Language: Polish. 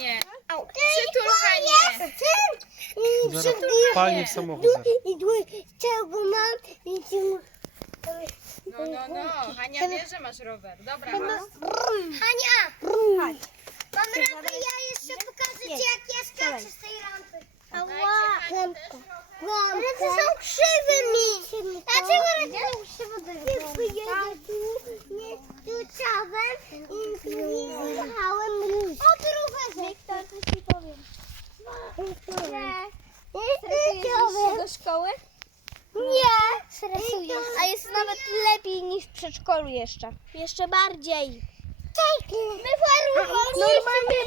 kochanie. Przytulanie. Zaraz palnie w samochód. Czego mam? No, no, no. Hania wie, że masz rower. Dobra, no. masz. Hania! Mam rampę, ja jeszcze pokażę ci, jak ja skaczę z tej rampy. Ała! Lampka. Ręce są krzywe mi! Dlaczego ręce są krzywe? Pojedę tu, nie tu czawem i tu jechałem O, nie. Nie do szkoły? Nie. Stresuję. A jest nawet lepiej niż w przedszkolu jeszcze. Jeszcze bardziej. Cześć! My warunki Normalnie